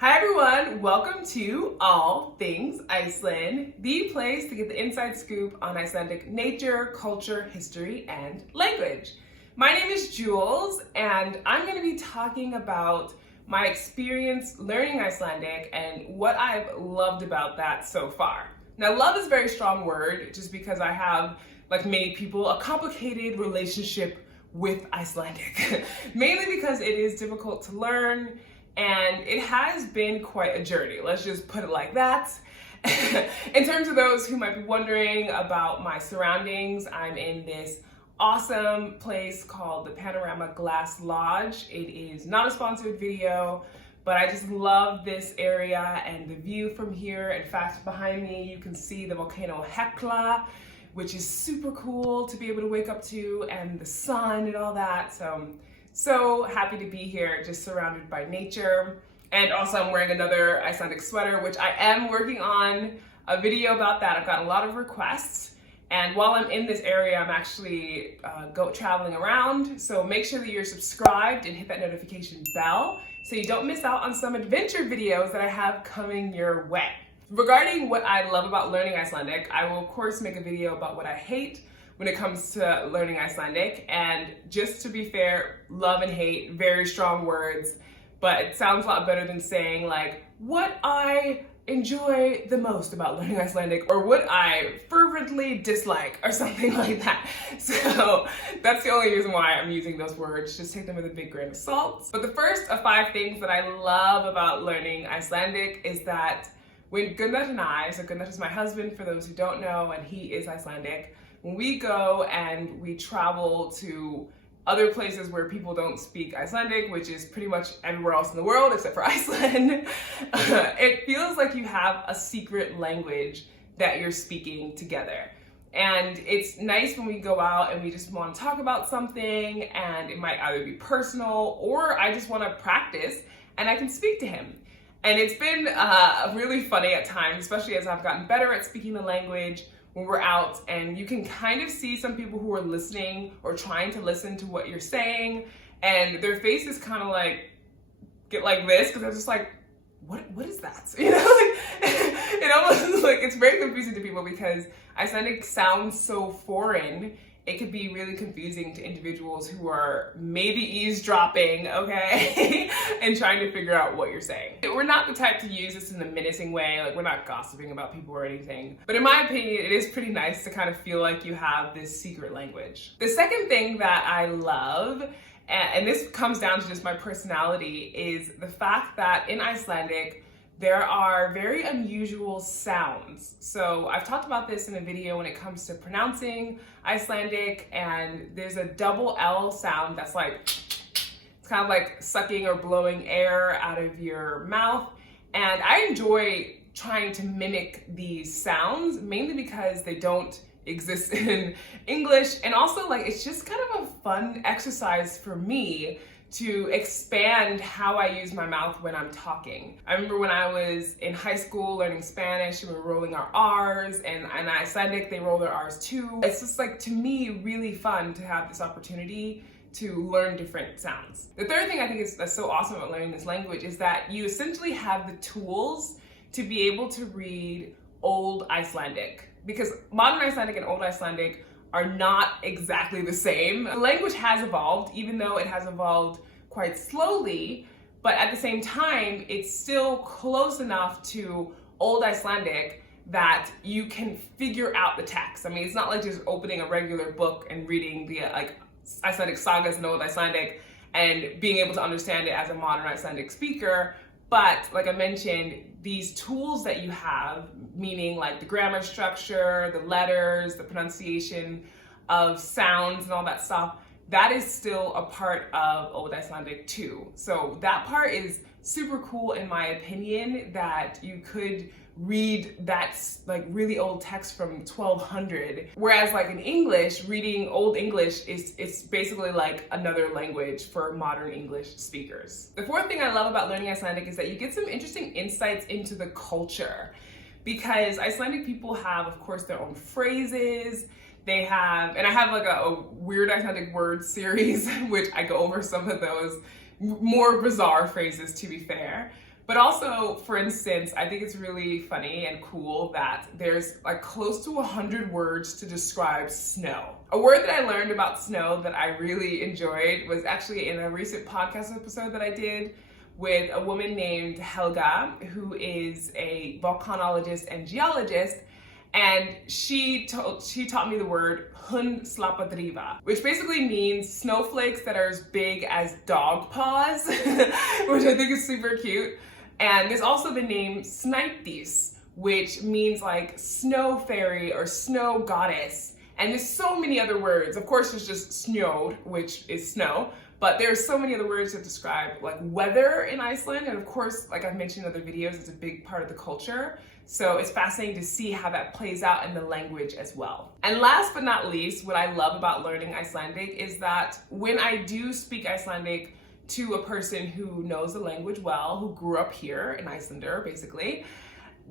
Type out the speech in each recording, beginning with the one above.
Hi everyone, welcome to All Things Iceland, the place to get the inside scoop on Icelandic nature, culture, history, and language. My name is Jules, and I'm going to be talking about my experience learning Icelandic and what I've loved about that so far. Now, love is a very strong word, just because I have, like many people, a complicated relationship with Icelandic, mainly because it is difficult to learn. And it has been quite a journey, let's just put it like that. In terms of those who might be wondering about my surroundings, I'm in this awesome place called the Panorama Glass Lodge. It is not a sponsored video, but I just love this area and the view from here. In fact, behind me, you can see the volcano Hekla, which is super cool to be able to wake up to, and the sun and all that. So happy to be here, just surrounded by nature. And also I'm wearing another Icelandic sweater, which I am working on a video about that. I've gotten a lot of requests. And while I'm in this area, I'm actually traveling around. So make sure that you're subscribed and hit that notification bell so you don't miss out on some adventure videos that I have coming your way. Regarding what I love about learning Icelandic, I will of course make a video about what I hate when it comes to learning Icelandic. And just to be fair, love and hate, very strong words, but it sounds a lot better than saying like what I enjoy the most about learning Icelandic or what I fervently dislike or something like that. So that's the only reason why I'm using those words. Just take them with a big grain of salt. But the first of 5 things that I love about learning Icelandic is that when Gunnar and I, so Gunnar is my husband for those who don't know, and he is Icelandic, when we go and we travel to other places where people don't speak Icelandic, which is pretty much everywhere else in the world except for Iceland, it feels like you have a secret language that you're speaking together. And it's nice when we go out and we just want to talk about something, and it might either be personal or I just want to practice and I can speak to him. And it's been really funny at times, especially as I've gotten better at speaking the language, when we're out and you can kind of see some people who are listening or trying to listen to what you're saying, and their faces kind of like get like this because they're just like, what is that? You know, like, it almost like it's very confusing to people because Icelandic sounds so foreign. It could be really confusing to individuals who are maybe eavesdropping, okay, and trying to figure out what you're saying. We're not the type to use this in a menacing way, like we're not gossiping about people or anything. But in my opinion, it is pretty nice to kind of feel like you have this secret language. The second thing that I love, and this comes down to just my personality, is the fact that in Icelandic, there are very unusual sounds. So I've talked about this in a video when it comes to pronouncing Icelandic, and there's a double L sound that's like, it's kind of like sucking or blowing air out of your mouth. And I enjoy trying to mimic these sounds, mainly because they don't exist in English. And also like, it's just kind of a fun exercise for me to expand how I use my mouth when I'm talking. I remember when I was in high school learning Spanish, we were rolling our R's, and in Icelandic, they roll their R's too. It's just like, to me, really fun to have this opportunity to learn different sounds. The third thing I think that's so awesome about learning this language is that you essentially have the tools to be able to read Old Icelandic, because modern Icelandic and Old Icelandic are not exactly the same. The language has evolved, even though it has evolved quite slowly, but at the same time, it's still close enough to Old Icelandic that you can figure out the text. I mean, it's not like just opening a regular book and reading the Icelandic sagas in Old Icelandic and being able to understand it as a modern Icelandic speaker. But like I mentioned, these tools that you have, meaning like the grammar structure, the letters, the pronunciation of sounds and all that stuff, that is still a part of Old Icelandic too. So that part is super cool in my opinion, that you could read that like really old text from 1200. Whereas like in English, reading Old English it's basically like another language for modern English speakers. The fourth thing I love about learning Icelandic is that you get some interesting insights into the culture, because Icelandic people have, of course, their own phrases. They have, and I have like a weird Icelandic word series, which I go over some of those more bizarre phrases, to be fair. But also, for instance, I think it's really funny and cool that there's like close to 100 words to describe snow. A word that I learned about snow that I really enjoyed was actually in a recent podcast episode that I did with a woman named Helga, who is a volcanologist and geologist. And she taught me the word hundslapadriva, which basically means snowflakes that are as big as dog paws, which I think is super cute. And there's also the name Snædís, which means like snow fairy or snow goddess. And there's so many other words. Of course, there's just snjór, which is snow, but there's so many other words that describe like weather in Iceland. And of course, like I've mentioned in other videos, it's a big part of the culture. So it's fascinating to see how that plays out in the language as well. And last but not least, what I love about learning Icelandic is that when I do speak Icelandic to a person who knows the language well, who grew up here, an Icelander basically,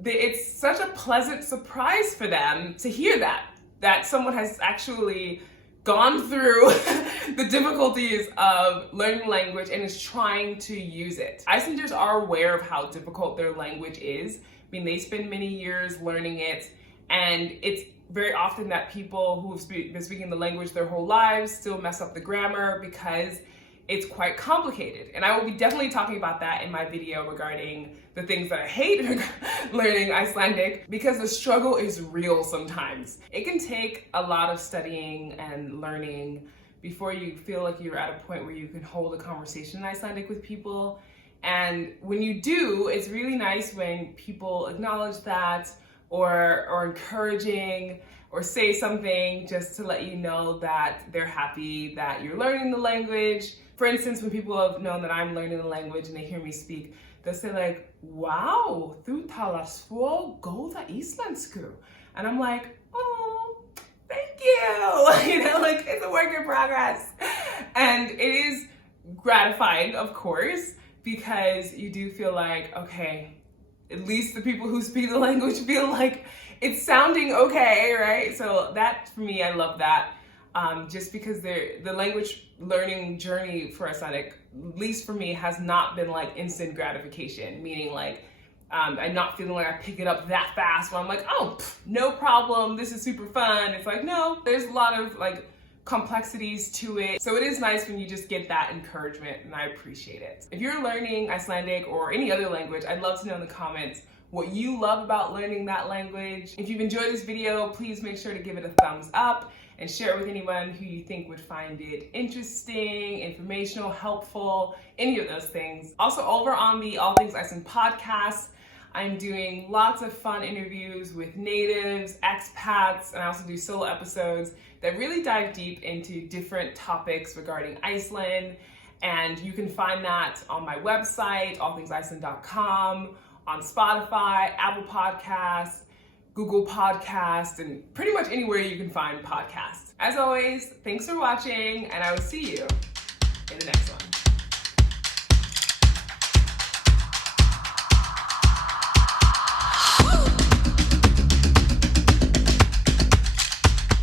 it's such a pleasant surprise for them to hear that someone has actually gone through the difficulties of learning the language and is trying to use it. Icelanders are aware of how difficult their language is. I mean, they spend many years learning it, and it's very often that people who have been speaking the language their whole lives still mess up the grammar because it's quite complicated. And I will be definitely talking about that in my video regarding the things that I hate learning Icelandic, because the struggle is real sometimes. It can take a lot of studying and learning before you feel like you're at a point where you can hold a conversation in Icelandic with people. And when you do, it's really nice when people acknowledge that or encouraging or say something just to let you know that they're happy that you're learning the language. For instance, when people have known that I'm learning the language and they hear me speak, they'll say like, wow, þú talar svo góða íslensku. And I'm like, oh, thank you. You know, like it's a work in progress. And it is gratifying, of course, because you do feel like, okay, at least the people who speak the language feel like it's sounding okay, right? So that, for me, I love that. Just because the language learning journey for Icelandic, at least for me, has not been like instant gratification, meaning like I'm not feeling like I pick it up that fast where I'm like, oh, no problem, this is super fun. It's like, no, there's a lot of like complexities to it. So it is nice when you just get that encouragement, and I appreciate it. If you're learning Icelandic or any other language, I'd love to know in the comments what you love about learning that language. If you've enjoyed this video, please make sure to give it a thumbs up and share it with anyone who you think would find it interesting, informational, helpful, any of those things. Also, over on the All Things Iceland podcast, I'm doing lots of fun interviews with natives, expats, and I also do solo episodes that really dive deep into different topics regarding Iceland. And you can find that on my website, allthingsiceland.com, on Spotify, Apple Podcasts, Google Podcasts, and pretty much anywhere you can find podcasts. As always, thanks for watching, and I will see you in the next one.